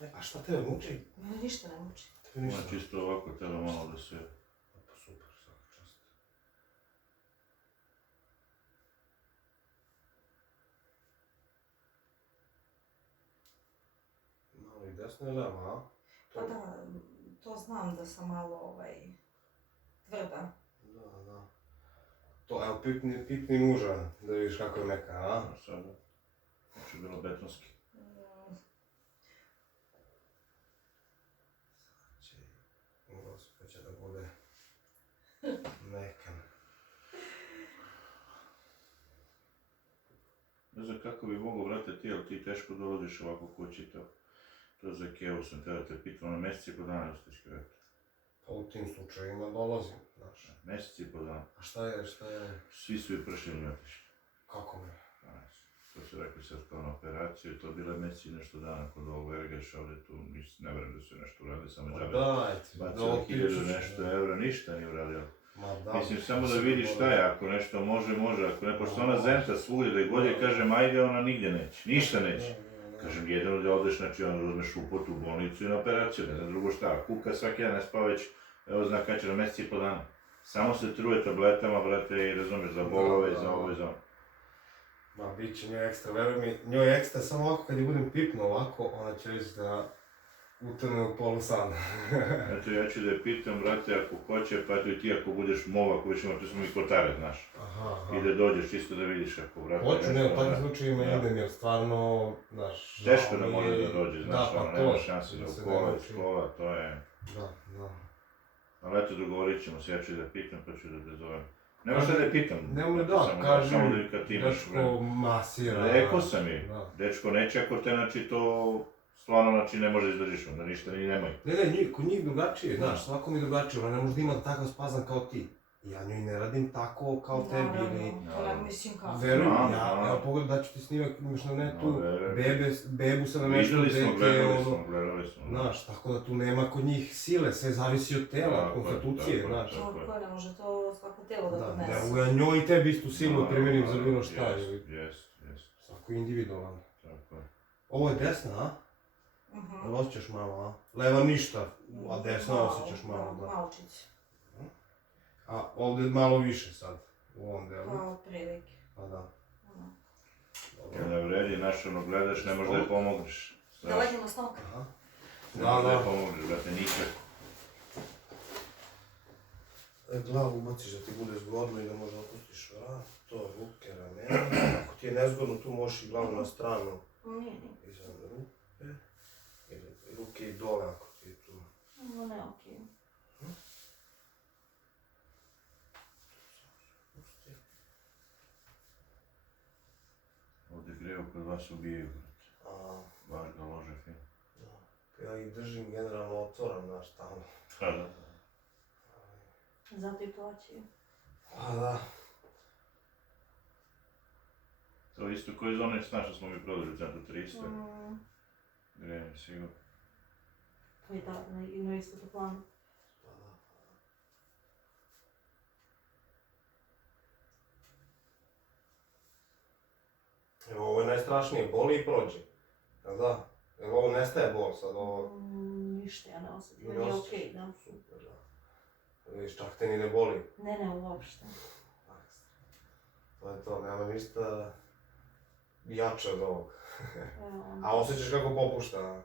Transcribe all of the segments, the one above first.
A šta tebe muči? Mene ništa ne muči. Tebe ništa. Ona čisto ovako telo malo da se... Pa super, svaka čast. Malo i desno i levo, a? Pa da, to znam da sam malo tvrda. Da. To, evo, pipni muža, da vidiš kako je meka, a? Sada. Znači bilo betonski. Gospod će da bude mekan. Ne znam kako bi mogo, brate, ti, ali ti teško dolaziš ovako kući to. To za Kevu sam te da te pitam, na mjeseci i po dana ostaš krevet. Pa u tim slučajima dolazim, znaš. Mjeseci i po dana. A šta je? Svi su i pršljeni otišli. Kako me? To su rekli sad kao na operaciju, to bile mjeseci nešto dana kod ovog Ergeša, ovdje tu ne vjerujem da su nešto uradili, samo džabe. Dajte, bacili 1000 nešto eura, ništa nije uradio. Ma da. Mislim, samo da vidiš šta je, ako nešto može, ako ne, pošto ona zenta svugdje da je god je, kažem, ajde, ona nigdje neće, ništa neće. Kažem, jedino da odeš, znači, ono, uzmeš upot u bolnicu i na operaciju, ne znam drugo šta, kuka svaki dan ne spava već, evo zna kad će na mjeseci i po dana. Samo se truje tabletama, brate, i razumiješ, za bolove, za ovo i za ono. Ma, bit će njoj ekstra, veruj mi, njoj je ekstra samo ovako kad je budem pipnuo ovako, ona će reći da utone u polu san. Eto, ja ću da je pitam, brate, ako hoće, pa eto i ti ako budeš mova, ako ćemo, tu smo mi kotare, znaš. Aha. I da dođeš čisto da vidiš ako, brate. Hoću, ne, u takvim slučajima idem jer stvarno, znaš, teško da može da dođe, znaš, da, ono, pa nema to, šanse da da se u ne kola, muči. iz kola, to je... Da. Ali eto, dogovorit ćemo se, ja ću da pitam, pa ću da te zovem. Nema šta da je pitam. Nemoj samo kaži, samo da kad ti imaš vreme. dečko masira. Rekao sam je, Da. dečko neće ako te, znači, to stvarno, znači, ne može izdržiš, onda ništa ni nemoj. Ne, kod njih drugačije, znaš, svako mi drugačije, ona ne može da ima takav spazan kao ti. Ja njoj ne radim tako kao tebi ili... Naravno, mislim kako. Veruj, ja pogledaj da ću ti snimak, imaš na netu, bebu sa na nešto Gledali smo. Znaš, tako da tu nema kod njih sile, sve zavisi od tela, konstitucije, znaš. Tako ne može to svako telo da Da, podnese. ne mogu ja njoj i tebi istu silu primenim za bilo šta. Jest. Svako je individualan. Tako je. Ovo je desna, a? Jel osjećaš malo, a? Leva ništa, a desna osjećaš malo, da. Malčić. A ovdje malo više sad, u ovom delu. Pa, otprilike. Pa da. Ne vredi, znaš, ono, gledaš, ne možeš da je pomogneš. Da legnemo s noga. Ne možeš da je pomogneš, brate, nikako. Glavu ubaciš da ti bude zgodno i da možda opustiš vrat, to, ruke, ramena. Ako ti je nezgodno, tu možeš i glavu na stranu. Nije. Iza ruke. Ili ruke i dole ako ti je tu. Ovo ne, okej. Ovdje greju kod vas ubijaju, brate. Baš ga lože fin. Ja ih držim generalno otvoran, znaš, tamo. Da. Zato i plaćaju. Pa da. To isto koji iz onih sna što smo mi prodali u centru 300. Grejanje, sigurno. Pa i da, na isto to planu. Evo, ovo je najstrašnije, boli i prođe. Jel da? Jel ovo nestaje bol sad, ovo... Ništa ja ne osjetim, meni je okej, da. Super, da. Vidiš, čak te ni ne boli. Ne, uopšte. To je to, nema ništa jače od ovog. A osjećaš kako popušta, a?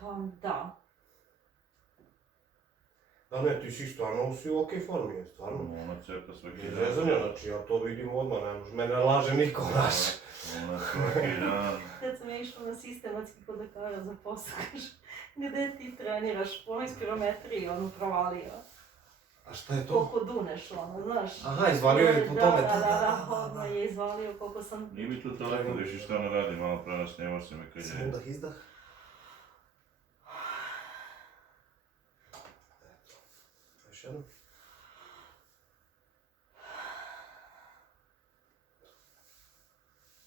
Pa da. Da ne, ti si stvarno si u okej formi, stvarno. Ona cepa svaki dan. Izrezanja, znači ja to vidim odmah, ne može, mene laže niko, znaš. Ona svaki dan. Kad sam ja išla na sistematski kod lekara za posao, kaže, gde ti treniraš, ono iz pirometrije, ono provalio. A šta je to? Koliko duneš, ono, znaš. Aha, izvalio je po tome. Da, odmah je izvalio koliko sam... Nije mi tu telefon, viši šta ona radi, malo pre nas snimao se mi kad je... Samo udah, izdah. Eto, još jednom.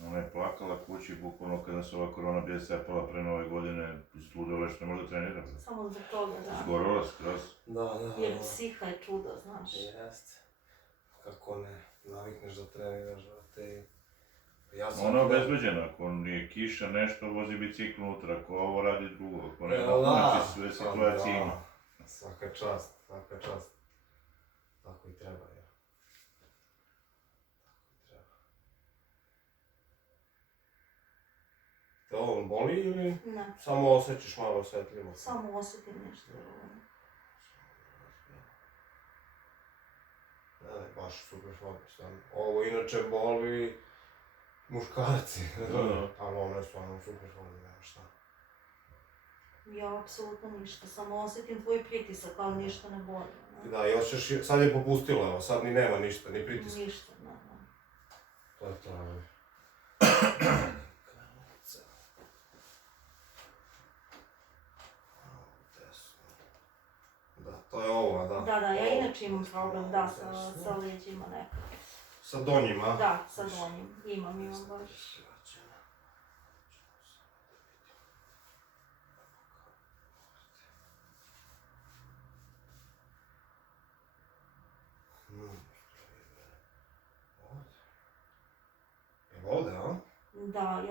Ona je plakala kući, bukvalno kada se ova korona bija cepala pre nove godine, izludila što ne može da trenira. Samo zbog toga, da. Zgorila skroz. Da. Jer psiha je čudo, znaš. Jeste. Kako ne, navikneš da treniraš, da te... Ona je obezbeđena, ako nije kiša nešto, vozi bicikl unutra, ako ovo radi drugo, ako ne situacije ima. Svaka čast, svaka čast. Tako i treba, ja. Te ovo boli ili Ne, samo osjećaš malo osjetljivo? samo osjetim nešto. Ne, baš super fokus. Ovo inače boli muškarci, ali ono je stvarno super fokus, nema šta. Ja apsolutno ništa, samo osjetim tvoj pritisak, ali ništa ne boli. Ne? Da, i osjećaš, sad je popustilo, evo, sad ni nema ništa, ni pritiska. Ništa, ne. To je to, ali. Da, to je ovo, da. Da, ja inače imam problem, da, sa leđima nekako. Sa donjima? Da, sa donjim, imam baš. Ovdje, a? Da,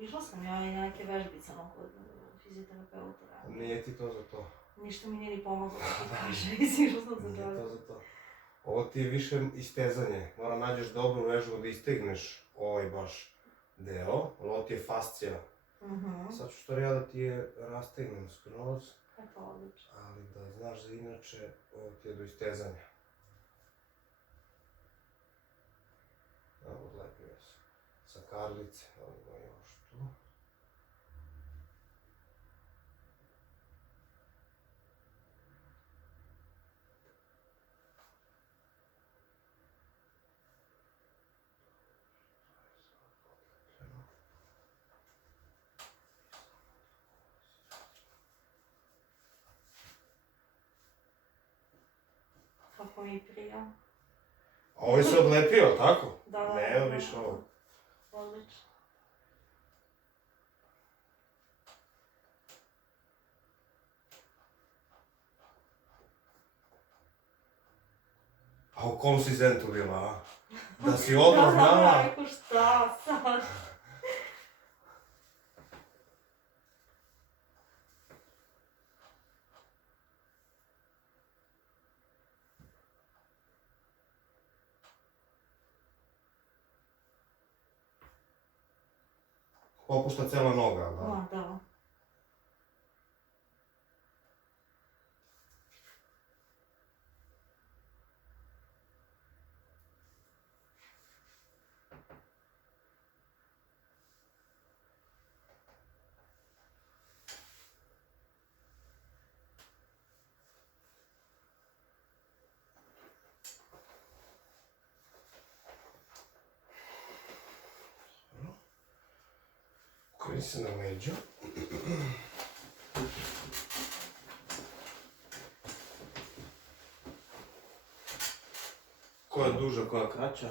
išla sam ja i na neke vežbice kod fizioterapeuta. Nije ti to za to. Ništa mi nije ni pomoglo, da ti kaže, išla sam za Nije džabe. to za to. Ovo ti je više istezanje. Mora nađeš dobru vežbu da istegneš ovaj baš deo, ali ovo ti je fascija. Sad ću stvari ja da ti je rastegnem skroz, Eto, odlično. ali da znaš za inače, ovo ti je do istezanja. Evo, odlepio se. Sa karlice, evo ima još tu. Kako mi prija. A ovo se odlepio, tako? Da. Ne, evo više ovo. Odlično. A u kom si zentu bila, a? Da si odmah znala? Da, rekao šta sad? Popušta cela noga, da? Ma, da. Koji se na među. Koja je duža, koja je kraća?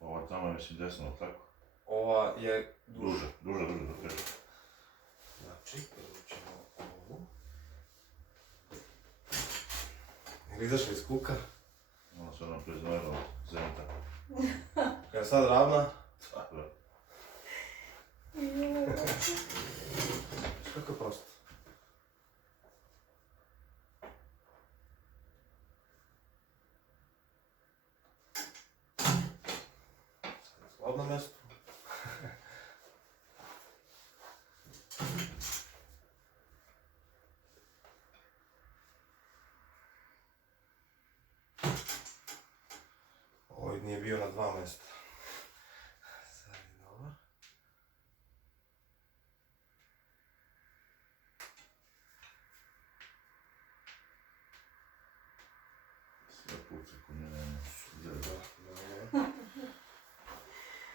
Ova tamo je mislim desno, tako? Ova je duža. Duža. Znači, prvo ćemo ovu. Ili izašli iz kuka? Ona se nam priznojila zenta. Kada je sad ravna? Tako. Kako je prosto? Slobodno mjesto. Ovo nije bio na dva mjesta. Sad je dobro. Sve puca ko njene nema.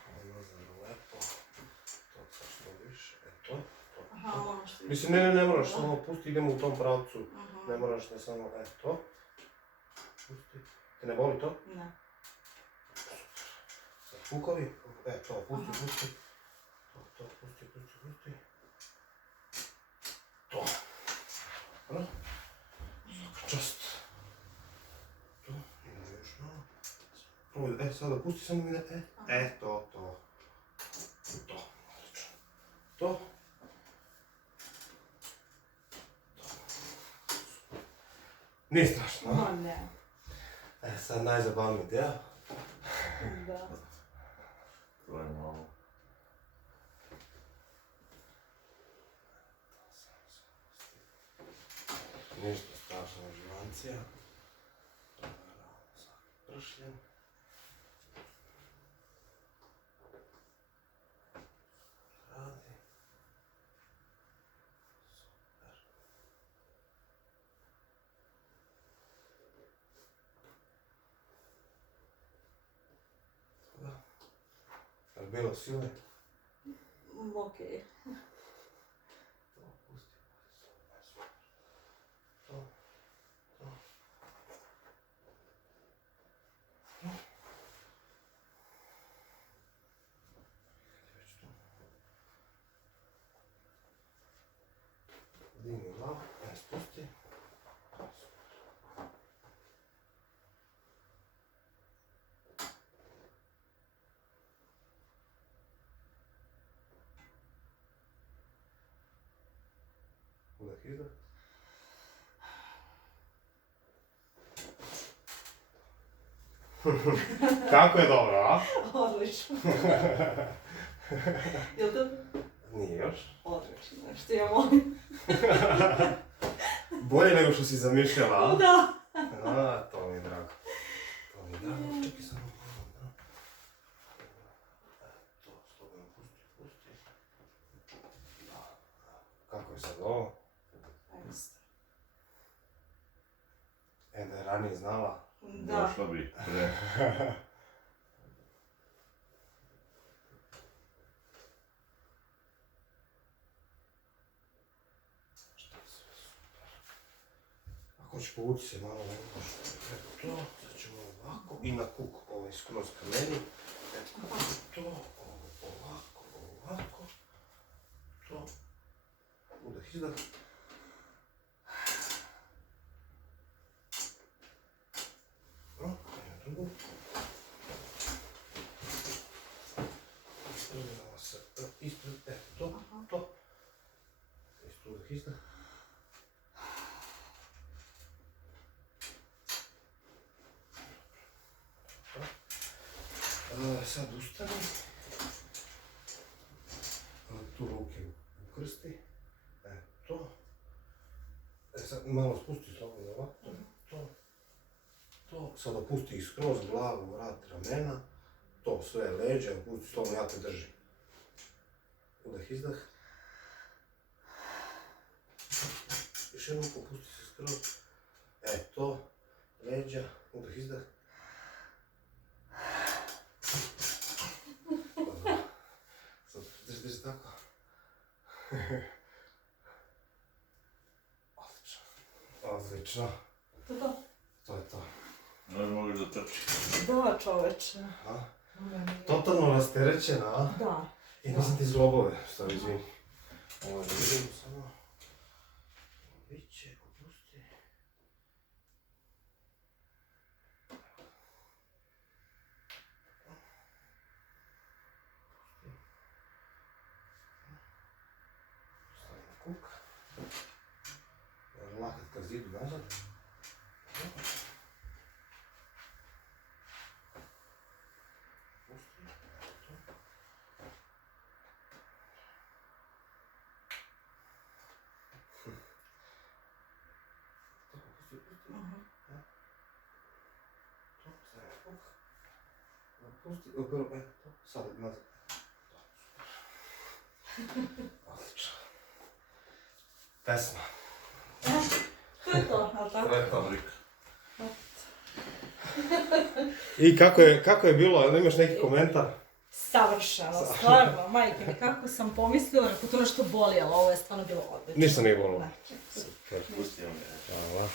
Ono za lepo. To sad što više. Eto. Aha, ono što je. Mislim, ne moraš, samo pusti, idemo u tom pravcu. Ne moraš da samo, eto. Pusti. Te ne boli to? Ne. Sad pukovi. To, pusti. To, pusti. To. Dobro. Svaka čast. To, idemo još malo. Probaj, sada pusti samo mi to. To. Odlično. To. Nije strašno, a? Ma ne. Sad najzabavniji dio. Da. To je malo. Ništa strašno, živancija. Pršljen. Radi. Super. Je li bilo sile? Okej. To pusti. To. To. Digni glavu, ne spusti. Udah izdah. Kako je dobro, a? Odlično. Jel to? Nije još. Odlično, što ja volim. Bolje nego što si zamišljala, a? Da. A, to mi je drago. To mi je drago, čekaj samo malo, da. To, slobodno pusti. Da. Kako je sad ovo? Da je ranije znala. Da. Došlo bi pre. Šta je sve super. Ako ćeš povući se malo, ne možeš. Eto to, sad ćemo ovako i na kuk, ovaj skroz ka meni. Eto to, ovako. To. Udah, izdah. Drugu. Stavljamo se ispred, eto to. Isto udah, izdah. Sad ustani. Tu ruke ukrsti. To. Sad malo spusti slobodno ovako. To. Sada pusti ih skroz glavu, vrat, ramena. To sve leđa, pusti slobodno, ja te držim. Udah, izdah. Još jednom pusti se skroz. To. Leđa, udah, izdah. Sad drži tako. Odlično. To je to. Ne možeš da trči. Da, čoveče. A? Totalno rasterećena, a? Da. I nisam ti zlobove, stvari, izvini. Ovo da vidim samo. Biće, opusti. Stavi na kuk. Lakat ka zidu nazad. Pusti, to, sad nazad. Odlično. Pesma. To je to, ali tako? To je to. Lik. I kako je bilo, ali imaš neki komentar? Savršeno, stvarno, majke mi, kako sam pomislila, rekao to nešto boli, ali ovo je stvarno bilo odlično. Ništa nije bolilo. Da. Super. Pustio me. Hvala.